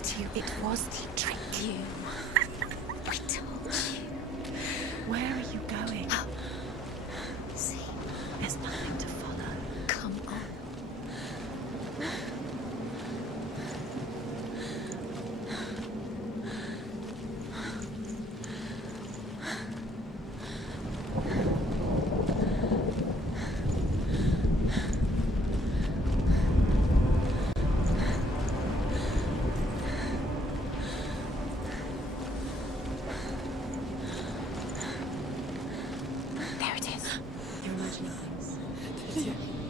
told you it was the trick you. I told you. Where are you going? Oh. See, there's nothing to follow. Come on.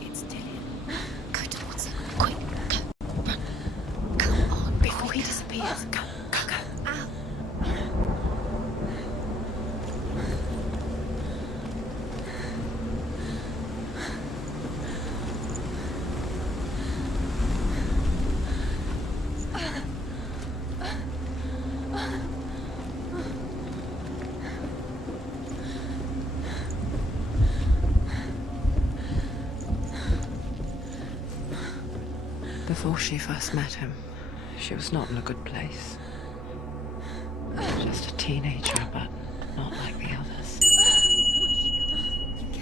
It's dead. Go towards it. Quick, go. Run. Come on, before he disappears. Go, go, go. Out. Before she first met him, she was not in a good place. Just a teenager, but not like the others.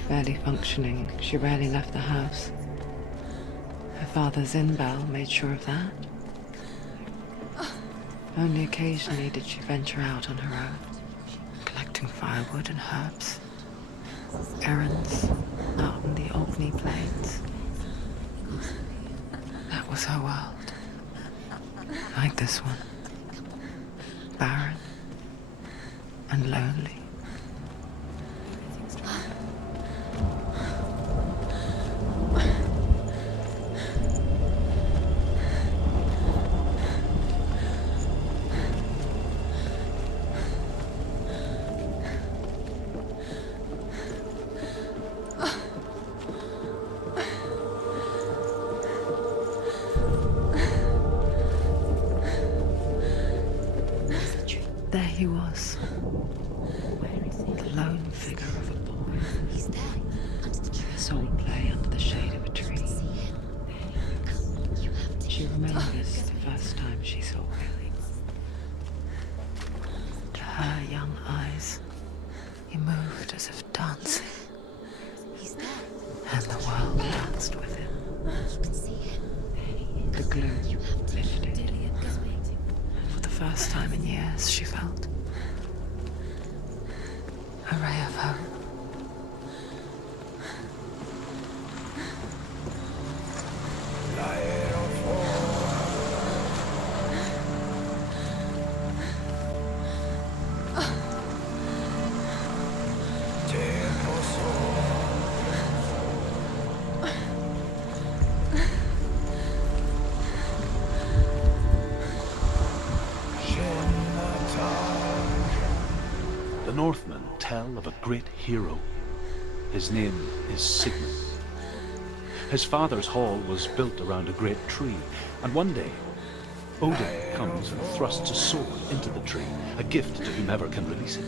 Barely functioning, she rarely left the house. Her father's in-bell made sure of that. Only occasionally did she venture out on her own, collecting firewood and herbs. Errands out in the Orkney Plains. That was her world. Like this one. Barren and lonely. There he was. The lone figure of a boy. He's there, under the tree. Soul play under the shade of a tree. She remembers the first time she saw him. To her young eyes, he moved as if dancing. He's there. And the world danced with him. You can see him. The gloom lifted. For the first time in years, she felt a ray of hope. The Northmen tell of a great hero. His name is Sigmund. His father's hall was built around a great tree, and one day Odin comes and thrusts a sword into the tree, a gift to whomever can release it.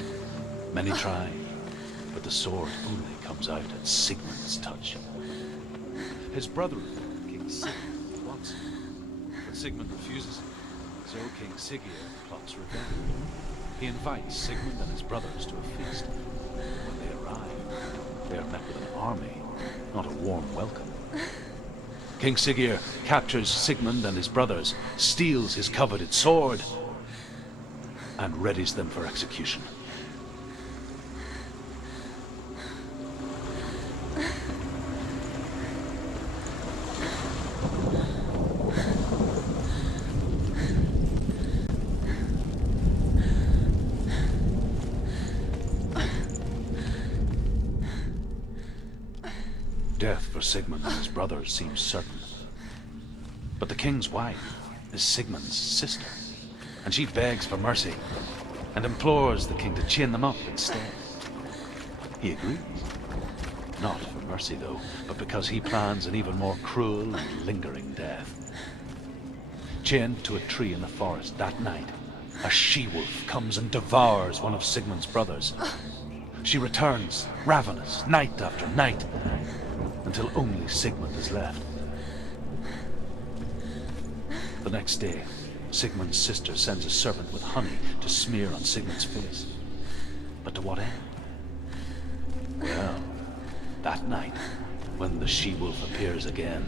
Many try, but the sword only comes out at Sigmund's touch. His brother, King Sigmund, wants it, but Sigmund refuses it, so King Siggeir plots revenge. He invites Sigmund and his brothers to a feast. When they arrive, they are met with an army, not a warm welcome. King Siggeir captures Sigmund and his brothers, steals his coveted sword, and readies them for execution. Death for Sigmund and his brothers seems certain. But the king's wife is Sigmund's sister, and she begs for mercy and implores the king to chain them up instead. He agrees. Not for mercy, though, but because he plans an even more cruel and lingering death. Chained to a tree in the forest that night, a she-wolf comes and devours one of Sigmund's brothers. She returns, ravenous, night after night, until only Sigmund is left. The next day, Sigmund's sister sends a servant with honey to smear on Sigmund's face. But to what end? Well, that night, when the she-wolf appears again,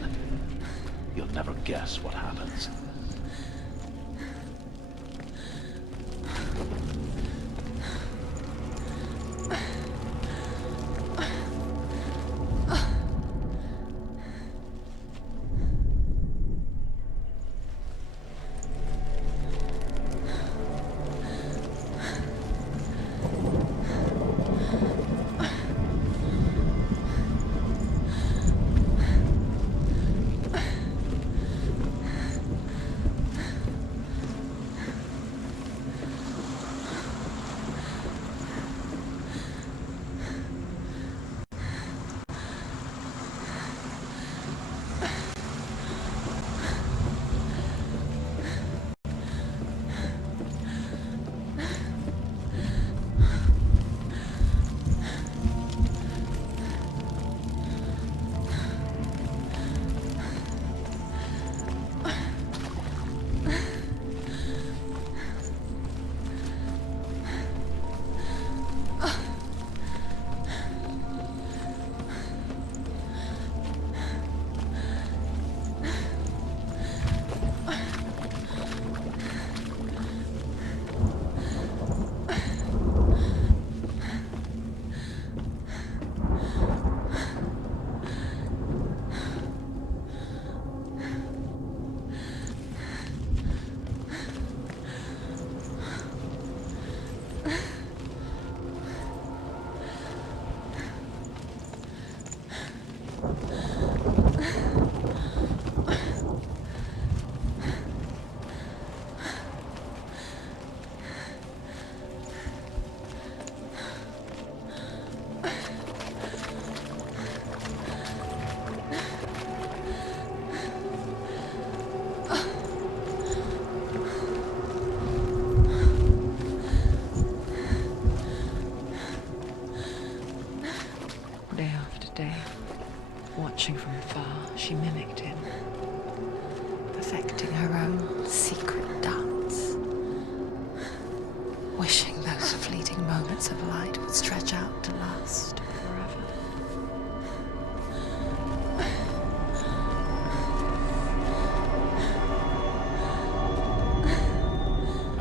you'll never guess what happens. Watching from afar, she mimicked him, perfecting her own secret dance, wishing those fleeting moments of light would stretch out to last forever.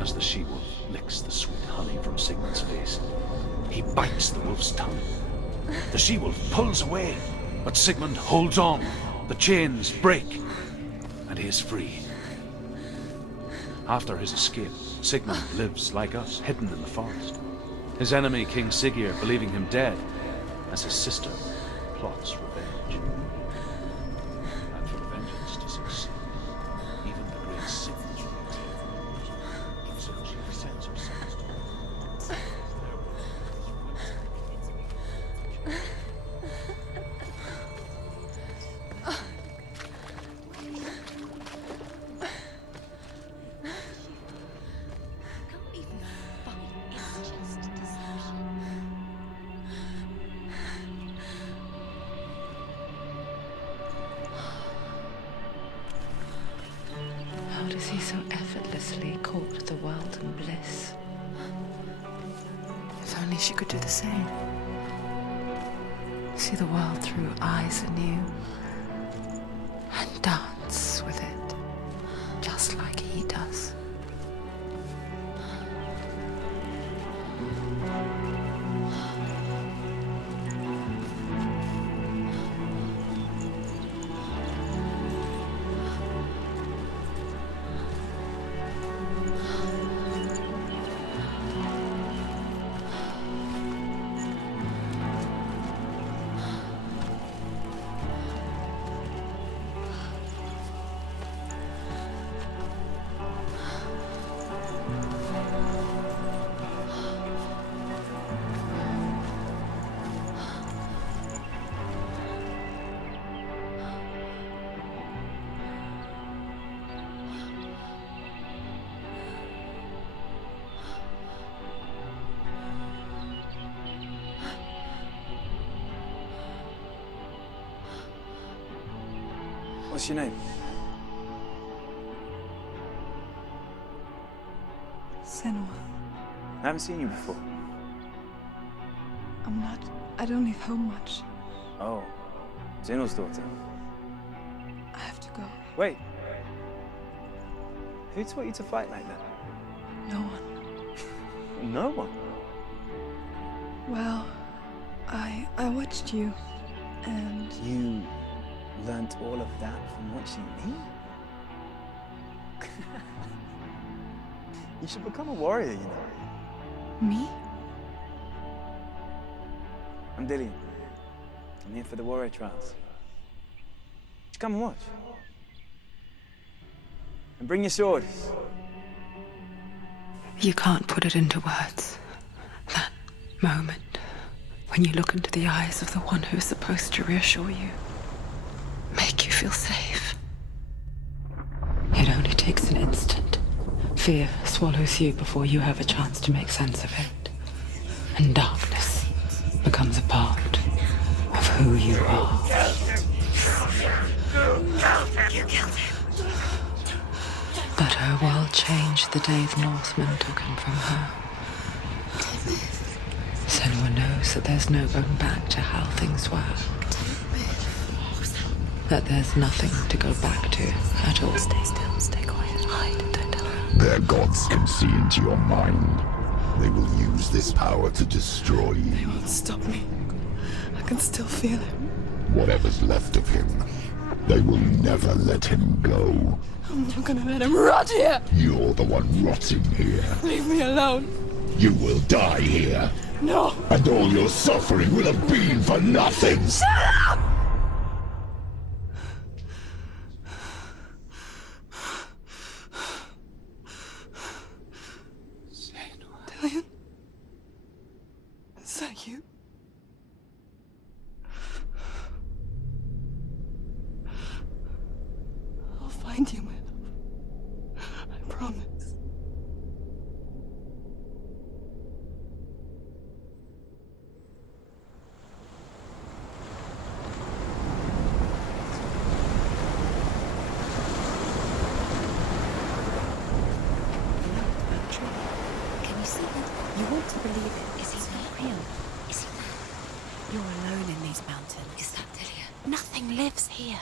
As the she-wolf licks the sweet honey from Sigmund's face, he bites the wolf's tongue. The she-wolf pulls away, but Sigmund holds on. The chains break, and he is free. After his escape, Sigmund lives like us, hidden in the forest. His enemy, King Siggeir, believing him dead, as his sister plots revenge. And for vengeance to succeed, even the great Sigmund so she sends her sons to How does he so effortlessly court the world and bliss? If only she could do the same. See the world through eyes anew and dance with it, just like he does. What's your name? Senua. I haven't seen you before. I don't leave home much. Oh, Zenua's daughter. I have to go. Wait. Who taught you to fight like that? No one. No one. Well, I watched you, and You learnt all of that from watching me? You should become a warrior, you know. me? I'm Dillian. I'm here for the warrior trials. Just come and watch. And bring your sword. You can't put it into words. That moment when you look into the eyes of the one who is supposed to reassure you, make you feel safe. It only takes an instant. Fear swallows you before you have a chance to make sense of it. And darkness becomes a part of who you are. You killed him. But her world changed the day the Northmen took him from her. Senua knows that there's no going back to how things were. That there's nothing to go back to at all. Stay still, stay quiet, hide, don't tell her. Their gods can see into your mind. They will use this power to destroy They you. won't stop me. I can still feel him. Whatever's left of him, they will never let him go. I'm not gonna let him rot here. You're the one rotting here. Leave me alone. You will die here. No. And all your suffering will have been for nothing. Shut up! Dillian? Is that you? I'll find you, my love. I promise. Can you see it? You want to believe it. Is he not real? Is he there? You're alone in these mountains. Is that Dillian? Nothing lives here.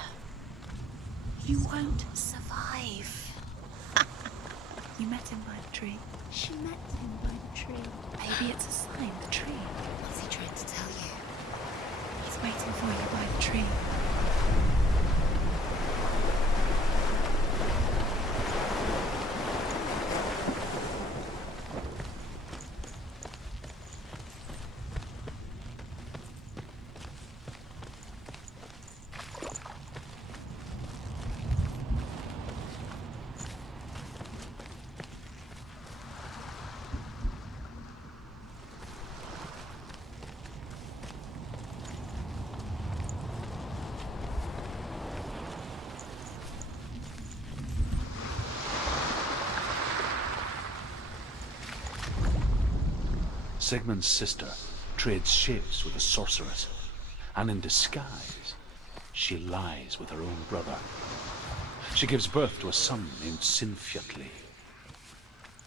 You won't survive. You met him by the tree. She met him by the tree. Maybe it's a sign, the tree. What's he trying to tell you? He's waiting for you by the tree. Sigmund's sister trades shapes with a sorceress, and in disguise, she lies with her own brother. She gives birth to a son named Sinfjotli.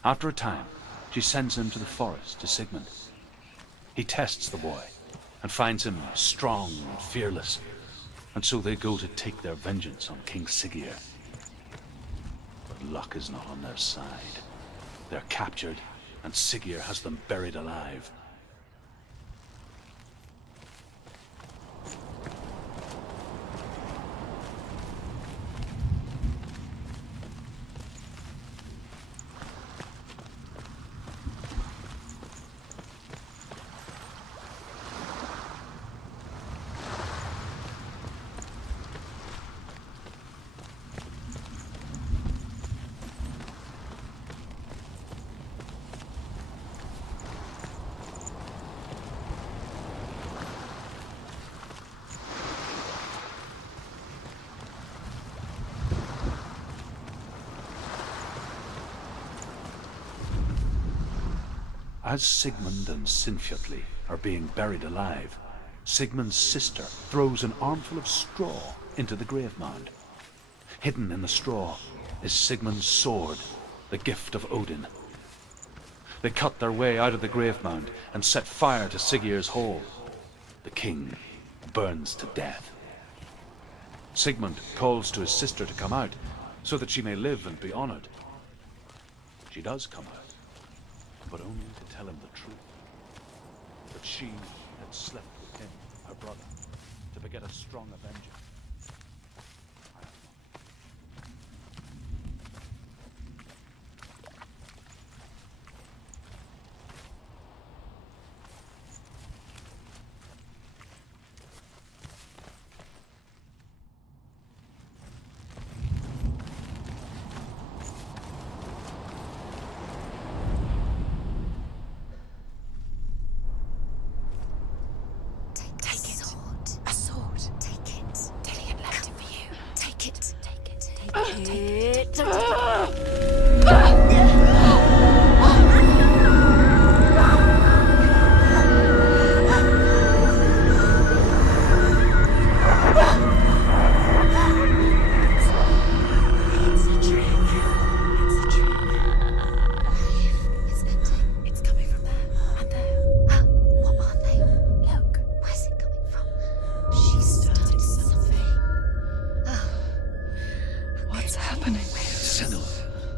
After a time, she sends him to the forest to Sigmund. He tests the boy and finds him strong and fearless, and so they go to take their vengeance on King Siggeir. But luck is not on their side. They're captured, and Siggeir has them buried alive. As Sigmund and Sinfjotli are being buried alive, Sigmund's sister throws an armful of straw into the grave mound. Hidden in the straw is Sigmund's sword, the gift of Odin. They cut their way out of the grave mound and set fire to Siggeir's hall. The king burns to death. Sigmund calls to his sister to come out so that she may live and be honored. She does come out, but only to tell him the truth. That she had slept with him, her brother, to beget a strong avenger.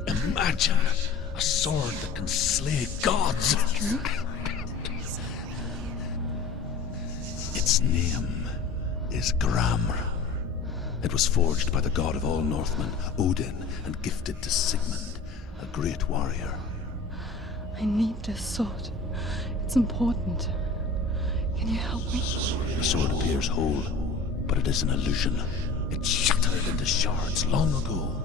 Imagine a sword that can slay gods. Its name is Gramr. It was forged by the god of all Northmen, Odin, and gifted to Sigmund, a great warrior. I need this sword. It's important. Can you help me? The sword appears whole, but it is an illusion. It shattered into shards long ago.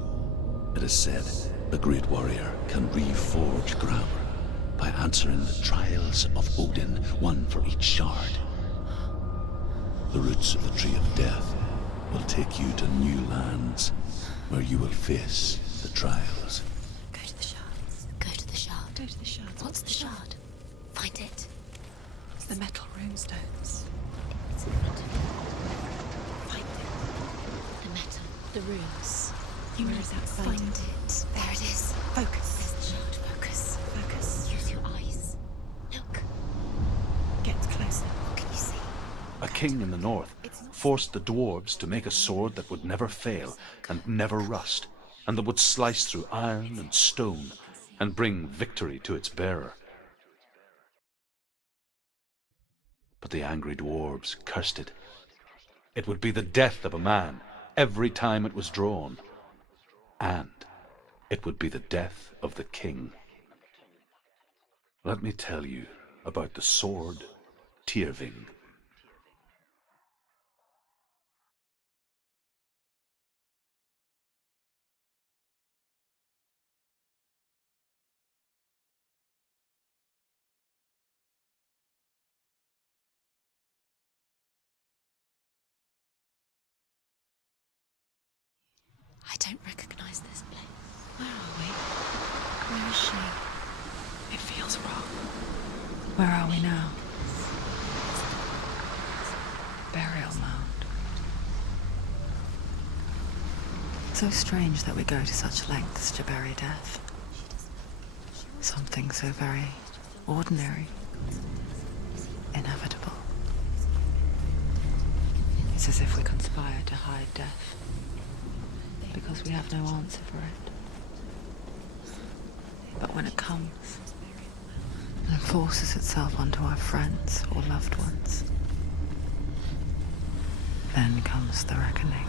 It is said a great warrior can reforge Gramr by answering the trials of Odin, one for each shard. The roots of the Tree of Death will take you to new lands where you will face the trials. Go to the shards. Go to the shard. Go to the shards. What's the shard? Find it. It's the metal runestones. It's in front of you. Find it. The metal. The runes. Where is that? Find it. There it is. Focus. There's the shard. Focus. Focus. Use your eyes. Look. Get closer. What can you see? A king in the north forced the dwarves to make a sword that would never fail and never rust, and that would slice through iron and stone and bring victory to its bearer. But the angry dwarves cursed it. It would be the death of a man every time it was drawn, and it would be the death of the king. Let me tell you about the sword Tyrving. I don't recognize this place. Where are we? Where is she? It feels wrong. Where are we now? Burial mound. So strange that we go to such lengths to bury death. Something so very ordinary, inevitable. It's as if we conspire to hide death, because we have no answer for it. But when it comes and forces itself onto our friends or loved ones, then comes the reckoning.